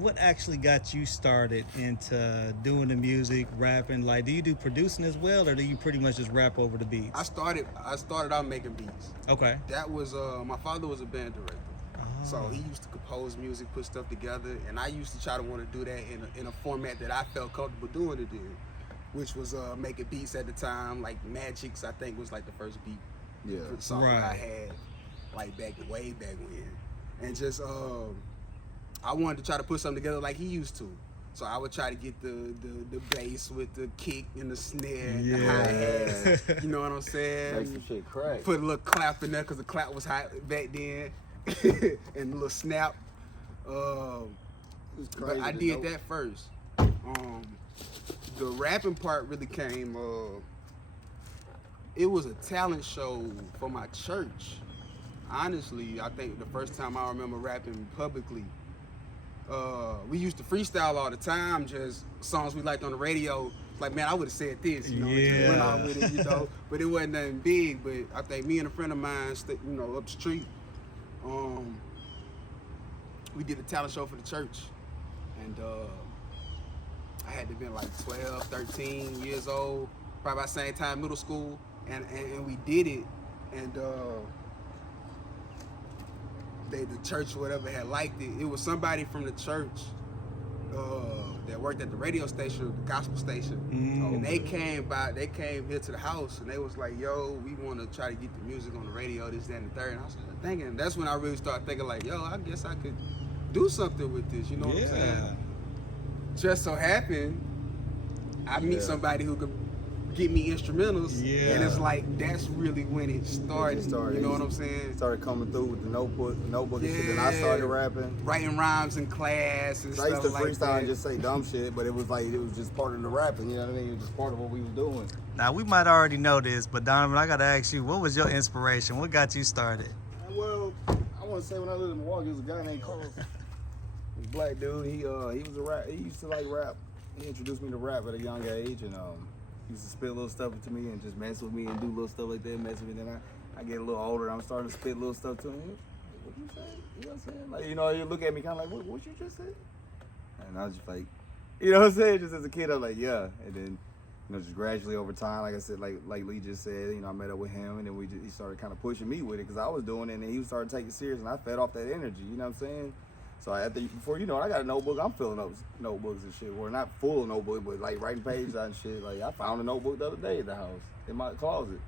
what actually got you started into doing the music, rapping? Like, do you do producing as well, or do you pretty much just rap over the beats? I started out making beats. Okay. That was my father was a band director. So he used to compose music, put stuff together, and I used to try to want to do that in a format that I felt comfortable doing it in, which was making beats at the time. Like Magic's, I think, was like the first beat software I had, like way back when, and just I wanted to try to put something together like he used to. So I would try to get the bass with the kick and the snare and the hi-hats. You know what I'm saying? Make some shit crack. Put a little clap in there because the clap was hot back then. And a little snap. But I did that first. The rapping part really came, it was a talent show for my church. Honestly, I think the first time I remember rapping publicly, we used to freestyle all the time, just songs we liked on the radio. Like, man, I would have said this, you know, just went out with it, you know. But it wasn't nothing big. But I think me and a friend of mine, you know, up the street, we did a talent show for the church. And I had to be like 12, 13 years old, probably about the same time, middle school. And we did it. And the church or whatever had liked it. It was somebody from the church that worked at the radio station, the gospel station. And they came here to the house and they was like, yo, we want to try to get the music on the radio, this, that, and the third. And I was thinking, that's when I really started thinking like, yo, I guess I could do something with this, you know what I'm saying? Just so happened, I meet somebody who could get me instrumentals, and it's like that's really when it started. You know what I'm saying? Started coming through with the notebook and shit. Then I started rapping, writing rhymes in class and stuff like that. I used to freestyle like and just say dumb shit, but it was just part of the rapping. You know what I mean? It was just part of what we was doing. Now we might already know this, but Donovan, I gotta ask you, what was your inspiration? What got you started? Well, I want to say when I lived in Milwaukee, there was a guy named Carlos. This black dude. He was a rap. He used to like rap. He introduced me to rap at a young age, and he used to spit little stuff to me and just mess with me and do little stuff like that, mess with me. Then I get a little older and I'm starting to spit little stuff to him. What you say? You know what I'm saying? Like, you know, you look at me kind of like, what you just said? And I was just like, you know what I'm saying? Just as a kid, I was like, yeah. And then, you know, just gradually over time, like I said, like Lee just said, you know, I met up with him and then he started kind of pushing me with it because I was doing it and then he started taking it serious and I fed off that energy, you know what I'm saying? So before you know it, I got a notebook. I'm filling up notebooks and shit. Well, not full of notebooks, but like writing pages out and shit. Like I found a notebook the other day at the house in my closet.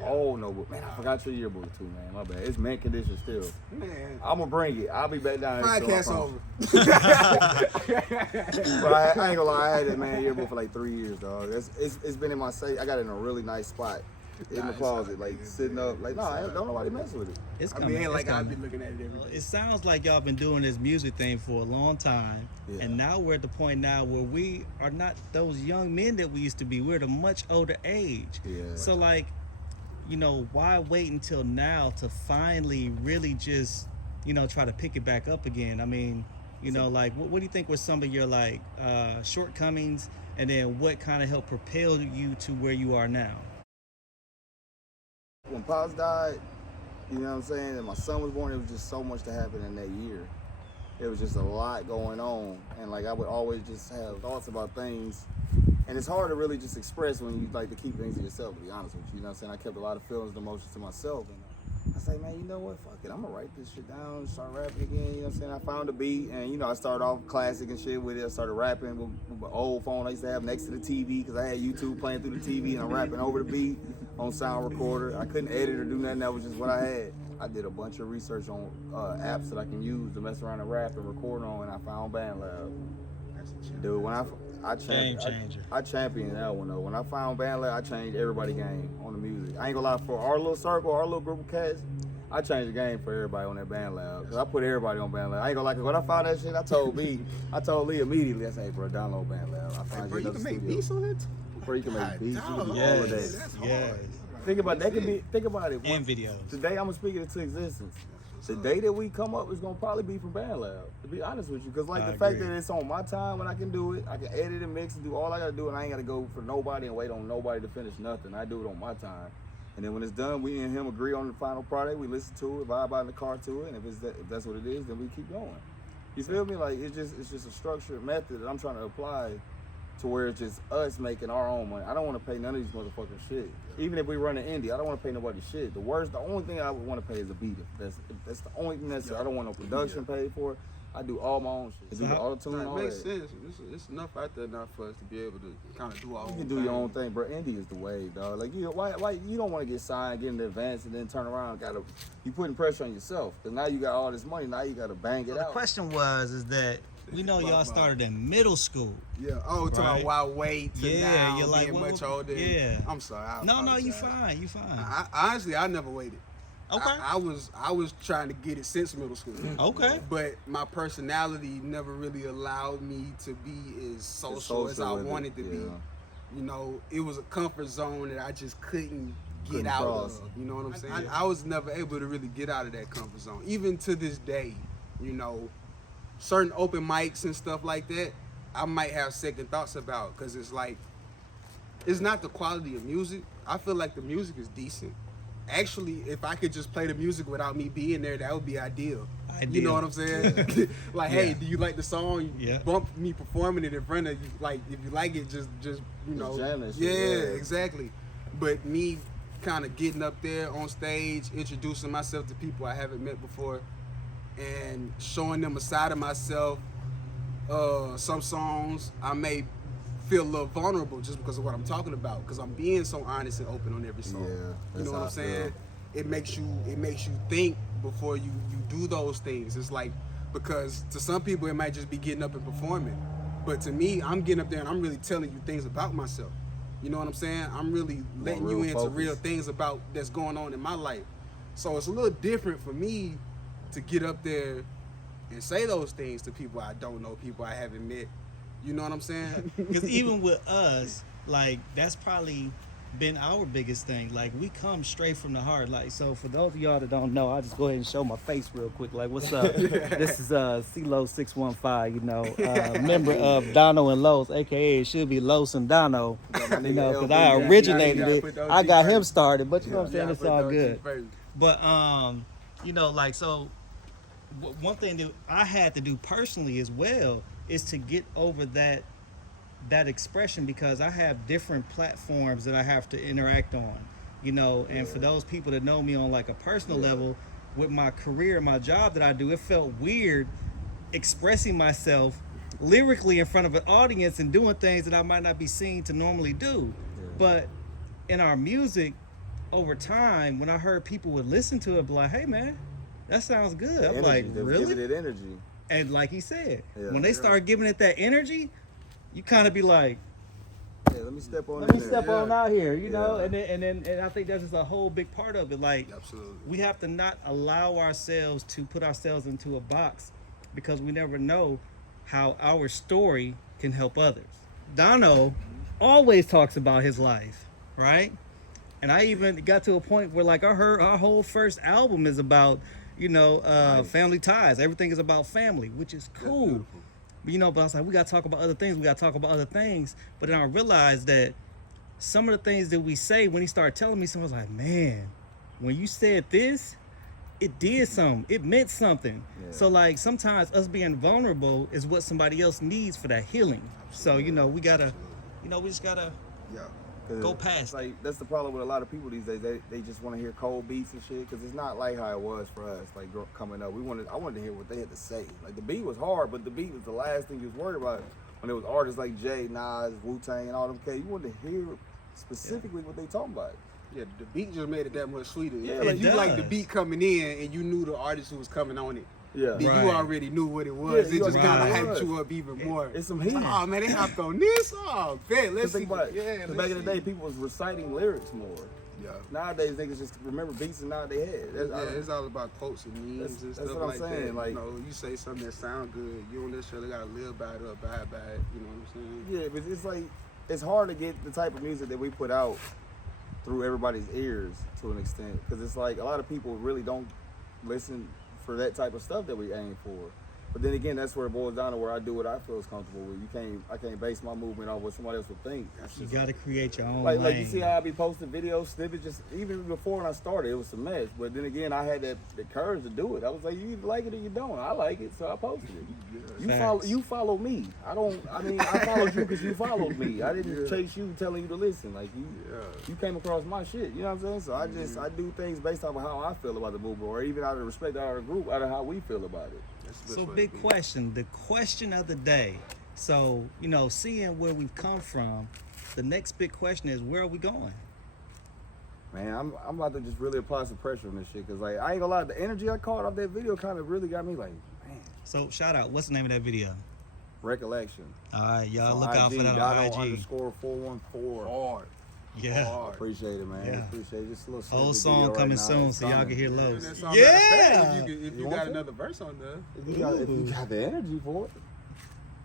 Old notebook. Man, I forgot your yearbook too, man. My bad. It's mint condition still. Man, I'm gonna bring it. I'll be back down here. Podcast over. But I ain't gonna lie. I had that man yearbook for like 3 years, dog. It's been in my safe. I got it in a really nice spot. In the closet, like sitting up, like don't nobody mess with it. It's coming. I mean, ain't like I've been looking at it every day. It sounds like y'all been doing this music thing for a long time, and now we're at the point now where we are not those young men that we used to be. We're at a much older age. So like, you know, why wait until now to finally really just, you know, try to pick it back up again? I mean, you know, like what do you think were some of your like shortcomings, and then what kind of helped propel you to where you are now? When Pops died, you know what I'm saying, and my son was born, it was just so much to happen in that year. It was just a lot going on, and like I would always just have thoughts about things, and it's hard to really just express when you like to keep things to yourself, to be honest with you. You know what I'm saying? I kept a lot of feelings and emotions to myself, and I say, man, you know what, fuck it, I'm gonna write this shit down and start rapping again, you know what I'm saying? I found a beat, and you know, I started off classic and shit with it. I started rapping with my old phone I used to have next to the TV, because I had YouTube playing through the TV, and I'm rapping over the beat on sound recorder. I couldn't edit or do nothing, that was just what I had. I did a bunch of research on apps that I can use to mess around and rap and record on, and I found BandLab. Dude, when I championed that one though. When I found BandLab, I changed everybody's game on the music. I ain't gonna lie, for our little circle, our little group of cats, I changed the game for everybody on that BandLab. Cause I put everybody on BandLab. I ain't gonna lie, cause when I found that shit, I told Lee immediately, I said, hey bro, download BandLab. I found you can make beats on it? Bro, you can make beats, you can do all of that. Yes. Think about that. Think about it. And videos. Today I'm gonna speak it into existence. The day that we come up is gonna probably be from BandLab, to be honest with you. Cause like the fact that it's on my time when I can do it, I can edit and mix and do all I gotta do, and I ain't gotta go for nobody and wait on nobody to finish nothing. I do it on my time. And then when it's done, we and him agree on the final product, we listen to it, vibe out in the car to it, and if that's what it is, then we keep going. You feel me? Like it's just a structured method that I'm trying to apply to where it's just us making our own money. I don't want to pay none of these motherfuckers shit. Even if we run an indie, I don't want to pay nobody shit. The only thing I would want to pay is a beat. That's the only thing necessary. I don't want no production paid for it. I do all my own shit. Do the auto-tune, all that. Makes sense. It's enough out there now for us to be able to kind of do our own thing. You can do your own thing, bro. Indie is the wave, dog. Like, why you don't want to get signed, get in advance, and then turn around? You putting pressure on yourself. Because now you got all this money. Now you got to bang it out. The question is that we know y'all started in middle school. Yeah. Oh, talking about why wait to now you're like, being much older. Yeah. I'm sorry. No, you fine. You fine. Honestly, I never waited. Okay. I was trying to get it since middle school. Okay. But my personality never really allowed me to be as social as I wanted to be. You know, it was a comfort zone that I just couldn't get out of. You know what I'm saying? I was never able to really get out of that comfort zone. Even to this day, you know, certain open mics and stuff like that, I might have second thoughts about, because it's like, it's not the quality of music. I feel like the music is decent. Actually, if I could just play the music without me being there, that would be ideal. You know what I'm saying? Like, hey, do you like the song? Bump me performing it in front of you. Like, if you like it, just you know. Exactly. But me kind of getting up there on stage, introducing myself to people I haven't met before, and showing them a side of myself. Some songs I may feel a little vulnerable just because of what I'm talking about, because I'm being so honest and open on every song. You know what I'm saying? It makes you think before you do those things. It's like, because to some people it might just be getting up and performing, but to me, I'm getting up there and I'm really telling you things about myself. You know what I'm saying? I'm really letting you into real things about that's going on in my life. So it's a little different for me to get up there and say those things to people I don't know, people I haven't met. You know what I'm saying? Because even with us, like, that's probably been our biggest thing. Like, we come straight from the heart. Like, so for those of y'all that don't know, I'll just go ahead and show my face real quick. Like, what's up? This is CeeLo 615, you know, member of Dono and Los, aka it should be Los and Dono, you know, because I originated it. I got him started, but you know what I'm saying? It's all good. But, you know, like, so one thing that I had to do personally as well is to get over that expression, because I have different platforms that I have to interact on, you know, and for those people that know me on like a personal level, with my career, my job that I do, it felt weird expressing myself lyrically in front of an audience and doing things that I might not be seen to normally do. But in our music, over time, when I heard people would listen to it, be like, hey man, that sounds good. I'm like, really? Give it energy. And like he said, when they start giving it that energy, you kind of be like, let me step on out here, you know. And I think that's just a whole big part of it. Like, we have to not allow ourselves to put ourselves into a box, because we never know how our story can help others. Dono always talks about his life, right? And I even got to a point where, like, I heard our whole first album is about, you know, family ties. Everything is about family, which is cool. You know, but I was like, we got to talk about other things. But then I realized that some of the things that we say, when he started telling me, someone was like, man, when you said this, it did something. It meant something. So, like, sometimes us being vulnerable is what somebody else needs for that healing. So, you know, we got to, you know, we just got to go past. Like, that's the problem with a lot of people these days. They just want to hear cold beats and shit, because it's not like how it was for us. Like, coming up, I wanted to hear what they had to say. Like, the beat was hard, but the beat was the last thing you was worried about. When there was artists like Jay, Nas, Wu-Tang, and all them you wanted to hear specifically what they talking about. Yeah, the beat just made it that much sweeter. Yeah, if you like the beat coming in and you knew the artist who was coming on it, then you already knew what it was. It just kind of hyped you up even more. It's some heat. Oh man, they hopped on this. Oh, bet. Let's see. Back in the day, people was reciting lyrics more. Nowadays, niggas just remember beats and nod their head. It's all about quotes and memes and stuff like that. Like, you know, you say something that sound good, you don't necessarily gotta live by it or abide by it. You know what I'm saying? Yeah, but it's like, it's hard to get the type of music that we put out through everybody's ears to an extent, because it's like a lot of people really don't listen for that type of stuff that we aim for. But then again, that's where it boils down to where I do what I feel is comfortable with. I can't base my movement off what somebody else would think. You got to create your own like lane. you see how I be posting videos, snippets, just even before when I started, it was a mess. But then again, I had the courage to do it. I was like, you either like it or you don't. I like it, so I posted it. You follow me. I followed you because you followed me. I didn't chase you telling you to listen. Like you came across my shit. You know what I'm saying? So I do things based off of how I feel about the movement, or even out of respect out of the group, out of how we feel about it. So big question, the question of the day. So, you know, seeing where we've come from, the next big question is, where are we going? Man, I'm about to just really apply some pressure on this shit, because like I ain't gonna lie, the energy I caught off that video kind of really got me like, man. So shout out, what's the name of that video? Recollection. All right, y'all look IG, out for that on IG. Dono_414. Hard. Yeah. Hard. Appreciate it, man. Yeah. Appreciate it. Just a little Whole song video coming right now. soon, It's so y'all coming. can hear Los. That song Yeah. got effect if you want got to? another verse on there. If you got the energy for it,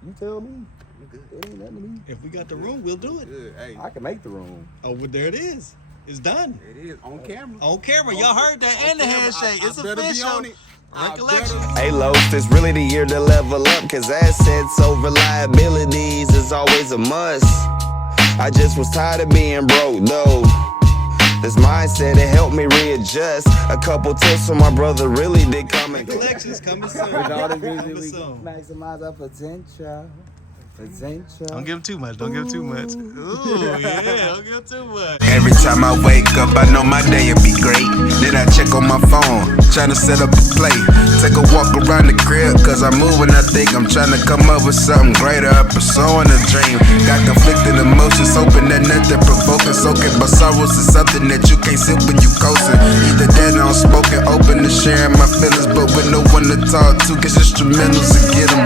you tell me. It ain't nothing to me. If we got the room, we'll do it. Good. Hey, I can make the room. Oh, well, there it is. It's done. it is on camera. On camera, y'all heard that, and the handshake. It's I better be official. on it. Recollection. Hey Los, this really the year to level up, cause assets over liabilities is always a must. I just was tired of being broke though. This mindset, it helped me readjust. A couple tips from my brother really did come in. Collections coming soon. With all this music, Coming we soon. maximize our potential. Don't give him too much. Don't give him too much. Ooh, yeah, don't give him too much. Every time I wake up, I know my day'll be great. Then I check on my phone, tryna set up a play. Take a walk around the crib, cause I'm moving, I think I'm tryna come up with something greater. I'm pursuing a dream. Got conflicting emotions, hoping that nothing provoking. Soaking, but sorrows is something that you can't sip when you coasting. Either that or I'm spoken, open to sharing my feelings, but with no one to talk to, cause instrumentals to get them.